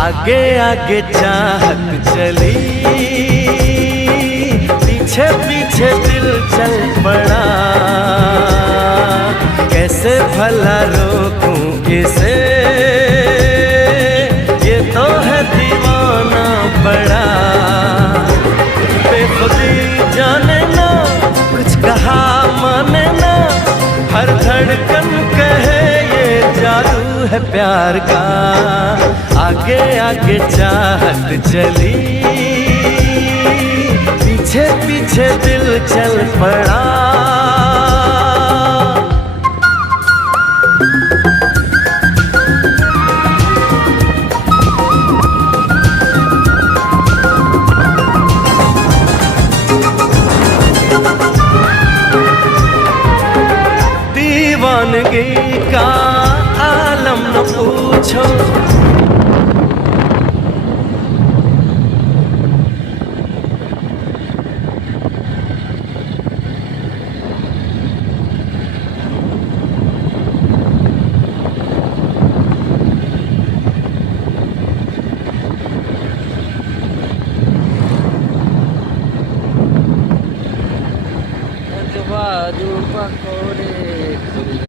आगे आगे चाहत चली, पीछे पीछे दिल चल पड़ा। कैसे भला रोकूं इसे, ये तो है दीवाना बड़ा। बेखुदी जाने ना, कुछ कहा माने ना, हर धड़कन कहे ये जादू है प्यार का। आगे आगे चाहत चली, पीछे पीछे दिल चल पड़ा। दीवानगी का आलम न पूछो, Pagode